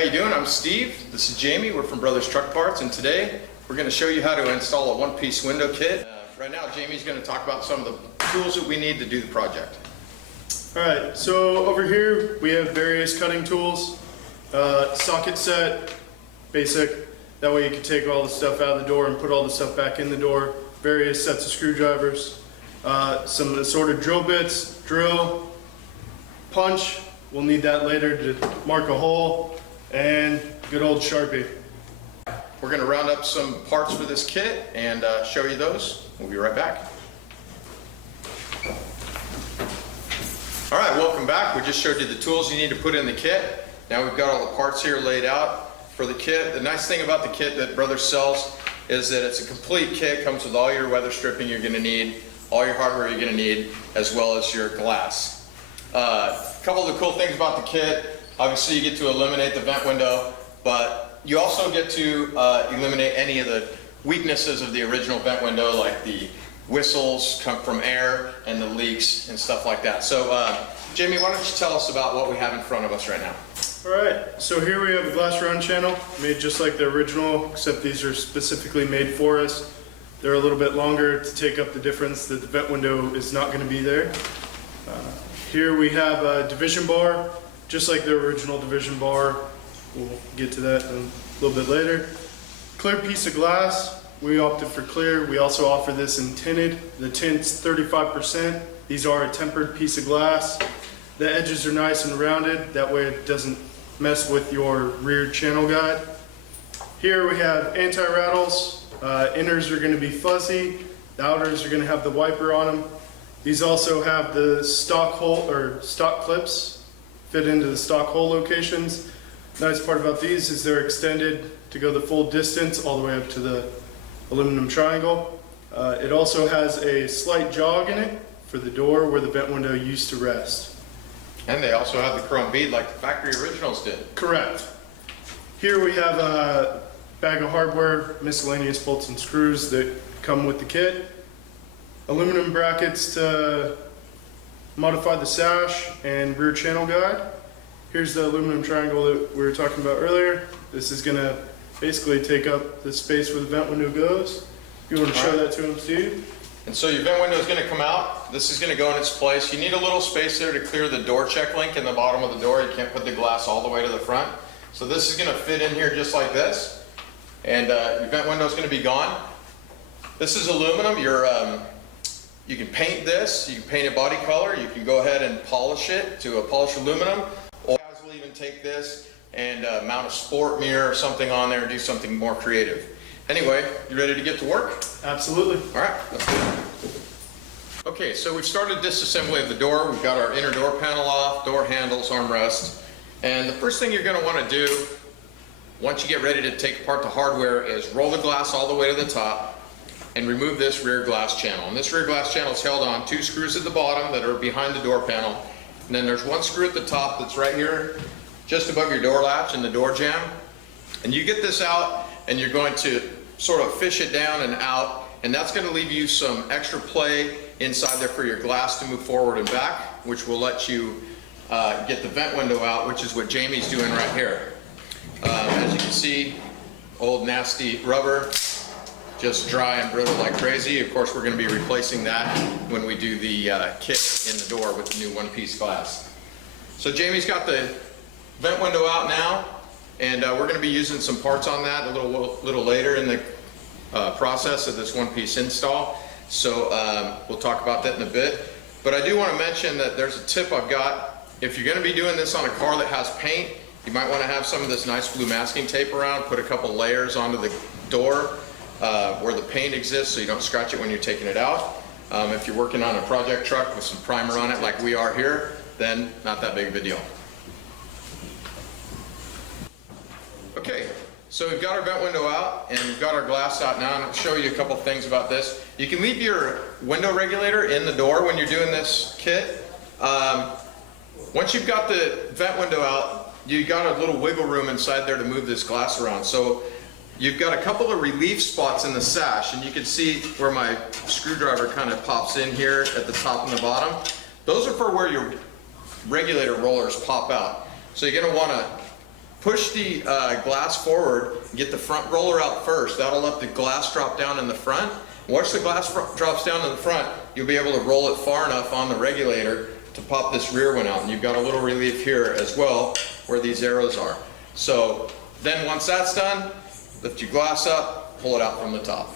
how you doing? I'm Steve. This is Jamie. We're from Brothers Truck Parts, and today we're going to show you how to install a one-piece window kit. Right now, Jamie's going to talk about some of the tools that we need to do the project. All right, so over here we have various cutting tools, socket set, basic. That way you can take all the stuff out of the door and put all the stuff back in the door. Various sets of screwdrivers, some assorted drill bits, drill, punch. We'll need that later to mark a hole, and good old Sharpie. We're going to round up some parts for this kit and show you those. We'll be right back. All right, welcome back. We just showed you the tools you need to put in the kit. Now we've got all the parts here laid out for the kit. The nice thing about the kit that Brothers sells is that it's a complete kit. Comes with all your weather stripping you're going to need, all your hardware you're going to need, as well as your glass. A couple of the cool things about the kit, obviously you get to eliminate the vent window, but you also get to eliminate any of the weaknesses of the original vent window, like the whistles come from air and the leaks and stuff like that. So Jamie, why don't you tell us about what we have in front of us right now? All right, so here we have a glass round channel, made just like the original, except these are specifically made for us. They're a little bit longer to take up the difference that the vent window is not going to be there. Here we have a division bar, just like the original division bar. We'll get to that a little bit later. Clear piece of glass. We opted for clear. We also offer this in tinted. The tint's 35%. These are a tempered piece of glass. The edges are nice and rounded. That way it doesn't mess with your rear channel guide. Here we have anti-rattles. Inners are going to be fuzzy. The outers are going to have the wiper on them. These also have the stock hole or stock clips fit into the stock hole locations. Nice part about these is they're extended to go the full distance all the way up to the aluminum triangle. It also has a slight jog in it for the door where the vent window used to rest. And they also have the chrome bead like the factory originals did. Correct. Here we have a bag of hardware, miscellaneous bolts and screws that come with the kit. Aluminum brackets to modify the sash and rear channel guide. Here's the aluminum triangle that we were talking about earlier. This is going to basically take up the space where the vent window goes. You want to show that to him, Steve? And so your vent window is going to come out. This is going to go in its place. You need a little space there to clear the door check link in the bottom of the door. You can't put the glass all the way to the front. So this is going to fit in here just like this. And your vent window is going to be gone. This is aluminum. You can paint this. You can paint it body color. You can go ahead and polish it to a polished aluminum. Or you guys will even take this and mount a sport mirror or something on there and do something more creative. Anyway, you ready to get to work? Absolutely. All right, let's do it. Okay, so we've started disassembly of the door. We've got our inner door panel off, door handles, armrest. And the first thing you're going to want to do once you get ready to take apart the hardware is roll the glass all the way to the top and remove this rear glass channel. And this rear glass channel is held on 2 screws at the bottom that are behind the door panel. And then there's 1 screw at the top that's right here, just above your door latch and the door jamb. And you get this out and you're going to sort of fish it down and out, and that's going to leave you some extra play inside there for your glass to move forward and back, which will let you get the vent window out, which is what Jamie's doing right here. As you can see, old nasty rubber, just dry and brittle like crazy. Of course, we're going to be replacing that when we do the kit in the door with the new one-piece glass. So Jamie's got the vent window out now, and we're going to be using some parts on that a little later in the process of this one-piece install. So we'll talk about that in a bit. But I do want to mention that there's a tip I've got. If you're going to be doing this on a car that has paint, you might want to have some of this nice blue masking tape around, put a couple layers onto the door where the paint exists so you don't scratch it when you're taking it out. If you're working on a project truck with some primer on it like we are here, then not that big of a deal. Okay, so we've got our vent window out and we've got our glass out now, and I'll show you a couple things about this. You can leave your window regulator in the door when you're doing this kit. Once you've got the vent window out, you've got a little wiggle room inside there to move this glass around. So you've got a couple of relief spots in the sash, and you can see where my screwdriver kind of pops in here at the top and the bottom. Those are for where your regulator rollers pop out. So you're going to want to push the glass forward, get the front roller out first. That'll let the glass drop down in the front. Once the glass drops down in the front, you'll be able to roll it far enough on the regulator to pop this rear one out. And you've got a little relief here as well where these arrows are. So then once that's done, lift your glass up, pull it out from the top.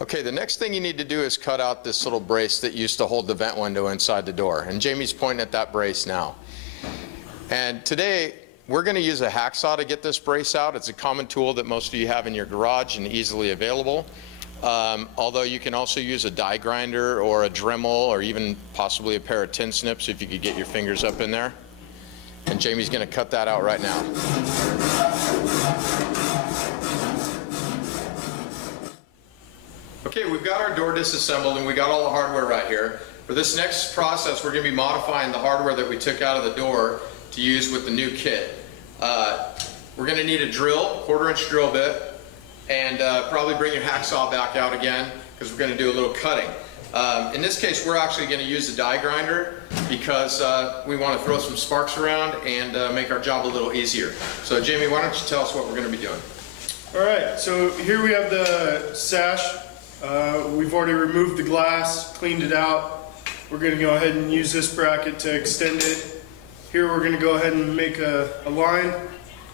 Okay, the next thing you need to do is cut out this little brace that used to hold the vent window inside the door. And Jamie's pointing at that brace now. And today, we're going to use a hacksaw to get this brace out. It's a common tool that most of you have in your garage and easily available. Although you can also use a die grinder or a Dremel or even possibly a pair of tin snips if you could get your fingers up in there. And Jamie's going to cut that out right now. Okay, we've got our door disassembled and we got all the hardware right here. For this next process, we're going to be modifying the hardware that we took out of the door to use with the new kit. We're going to need a drill, 1/4-inch drill bit, and probably bring your hacksaw back out again because we're going to do a little cutting. In this case, we're actually going to use the die grinder because we want to throw some sparks around and make our job a little easier. So Jamie, why don't you tell us what we're going to be doing? All right, so here we have the sash. We've already removed the glass, cleaned it out. We're going to go ahead and use this bracket to extend it. Here we're going to go ahead and make a line,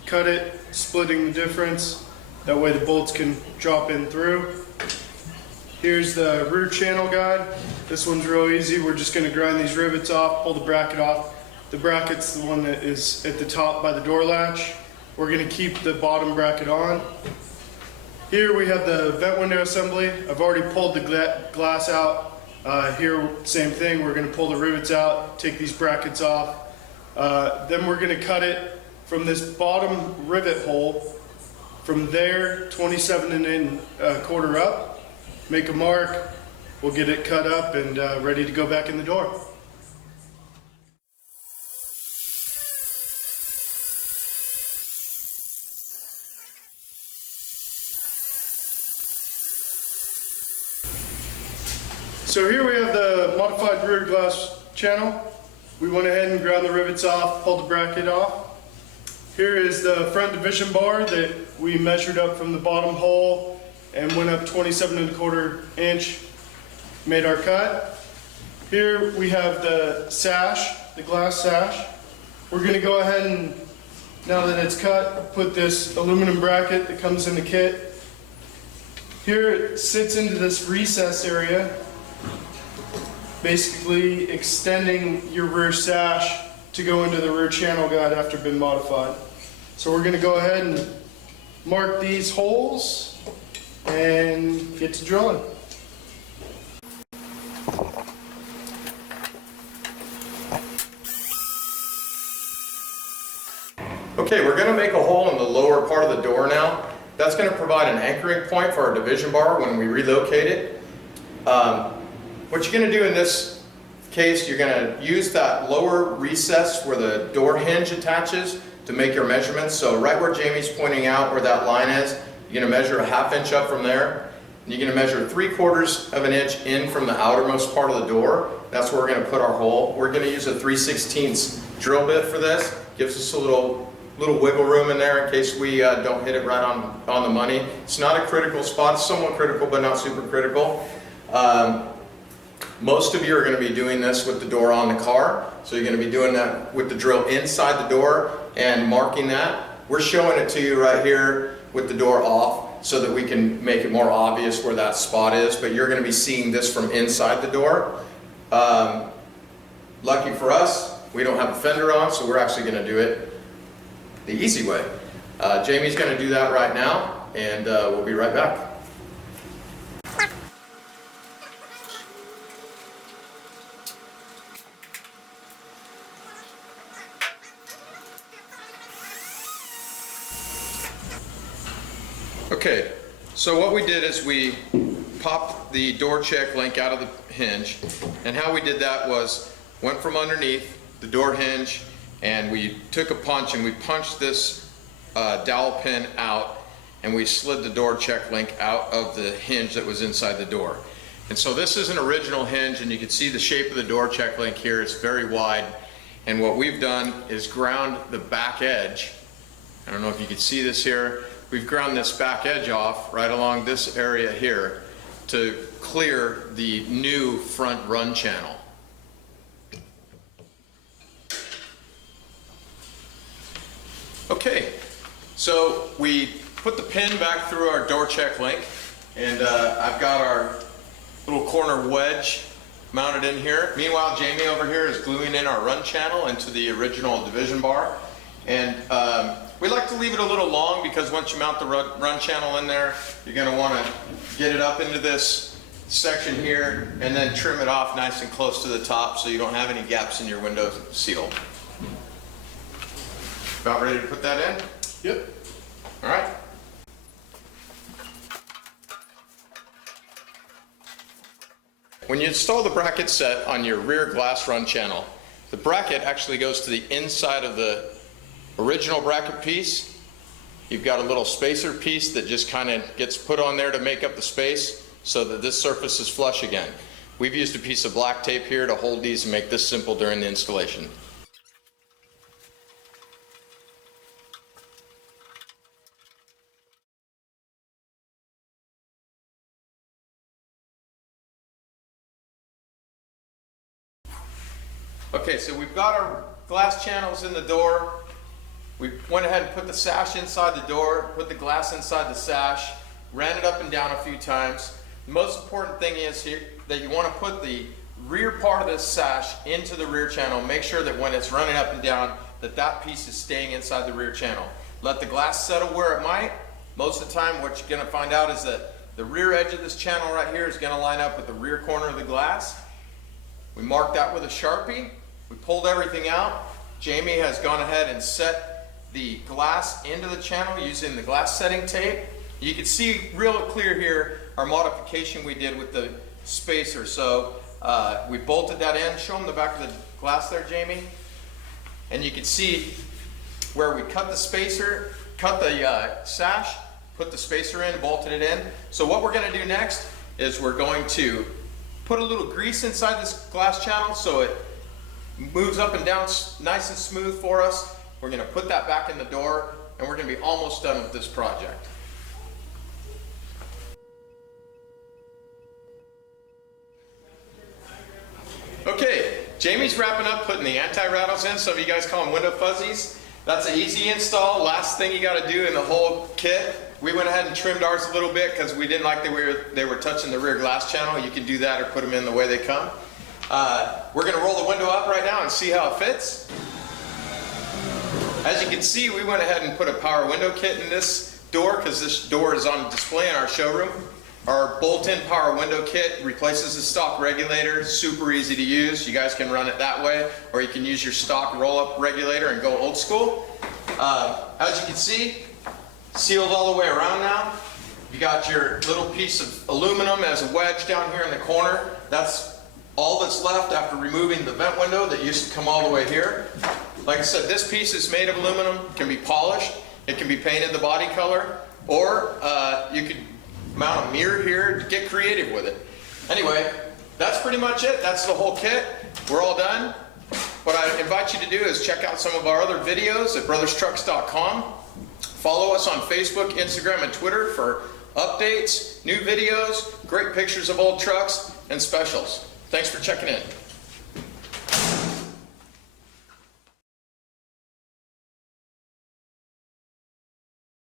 cut it, splitting the difference. That way the bolts can drop in through. Here's the rear channel guide. This one's real easy. We're just going to grind these rivets off, pull the bracket off. The bracket's the one that is at the top by the door latch. We're going to keep the bottom bracket on. Here we have the vent window assembly. I've already pulled the glass out. Here, same thing. We're going to pull the rivets out, take these brackets off. Then we're going to cut it from this bottom rivet hole. From there, 27 1/4 up. Make a mark. We'll get it cut up and ready to go back in the door. So here we have the modified rear glass channel. We went ahead and ground the rivets off, pulled the bracket off. Here is the front division bar that we measured up from the bottom hole and went up 27 1/4 inch, made our cut. Here we have the sash, the glass sash. We're going to go ahead and, now that it's cut, put this aluminum bracket that comes in the kit. Here it sits into this recess area, basically extending your rear sash to go into the rear channel guide after it's been modified. So we're going to go ahead and mark these holes and get to drilling. Okay, we're going to make a hole in the lower part of the door now. That's going to provide an anchoring point for our division bar when we relocate it. What you're going to do in this case, you're going to use that lower recess where the door hinge attaches to make your measurements. So right where Jamie's pointing out where that line is, you're going to measure a 1/2 inch up from there. And you're going to measure 3/4 inch in from the outermost part of the door. That's where we're going to put our hole. We're going to use a 3/16 drill bit for this. Gives us a little wiggle room in there in case we don't hit it right on the money. It's not a critical spot. It's somewhat critical, but not super critical. Most of you are going to be doing this with the door on the car. So you're going to be doing that with the drill inside the door and marking that. We're showing it to you right here with the door off so that we can make it more obvious where that spot is, but you're going to be seeing this from inside the door. Lucky for us, we don't have a fender on, so we're actually going to do it the easy way. Jamie's going to do that right now, and we'll be right back. Okay, so what we did is we popped the door check link out of the hinge, and how we did that was went from underneath the door hinge and we took a punch and we punched this dowel pin out and we slid the door check link out of the hinge that was inside the door. And so this is an original hinge, and you can see the shape of the door check link here. It's very wide, And what we've done is ground the back edge. I don't know if you can see this here. We've ground this back edge off right along this area here to clear the new front run channel. Okay, so we put the pin back through our door check link, and I've got our little corner wedge mounted in here. Meanwhile, Jamie over here is gluing in our run channel into the original division bar. And we like to leave it a little long because once you mount the run channel in there, you're going to want to get it up into this section here and then trim it off nice and close to the top so you don't have any gaps in your window seal. About ready to put that in? Yep. All right. When you install the bracket set on your rear glass run channel, the bracket actually goes to the inside of the original bracket piece. You've got a little spacer piece that just kind of gets put on there to make up the space so that this surface is flush again. We've used a piece of black tape here to hold these and make this simple during the installation. Okay, so we've got our glass channels in the door. We went ahead and put the sash inside the door, put the glass inside the sash, ran it up and down a few times. The most important thing is here that you want to put the rear part of this sash into the rear channel. Make sure that when it's running up and down, that piece is staying inside the rear channel. Let the glass settle where it might. Most of the time what you're going to find out is that the rear edge of this channel right here is going to line up with the rear corner of the glass. We marked that with a Sharpie. We pulled everything out. Jamie has gone ahead and set the glass into the channel using the glass setting tape. You can see real clear here our modification we did with the spacer. So we bolted that in. Show them the back of the glass there, Jamie. And you can see where we cut the spacer, cut the sash, put the spacer in, bolted it in. So what we're going to do next is we're going to put a little grease inside this glass channel so it moves up and down nice and smooth for us. We're going to put that back in the door and we're going to be almost done with this project. Okay, Jamie's wrapping up putting the anti-rattles in. Some of you guys call them window fuzzies. That's an easy install. Last thing you got to do in the whole kit. We went ahead and trimmed ours a little bit because we didn't like they were touching the rear glass channel. You can do that or put them in the way they come. We're going to roll the window up right now and see how it fits. As you can see, we went ahead and put a power window kit in this door because this door is on display in our showroom. Our bolt-in power window kit replaces the stock regulator. Super easy to use. You guys can run it that way, or you can use your stock roll-up regulator and go old school. As you can see, sealed all the way around now. You got your little piece of aluminum as a wedge down here in the corner. That's all that's left after removing the vent window that used to come all the way here. Like I said, this piece is made of aluminum, can be polished, it can be painted the body color, or you could mount a mirror here to get creative with it. Anyway, that's pretty much it. That's the whole kit. We're all done. What I invite you to do is check out some of our other videos at brotherstrucks.com. Follow us on Facebook, Instagram, and Twitter for updates, new videos, great pictures of old trucks, and specials. Thanks for checking in.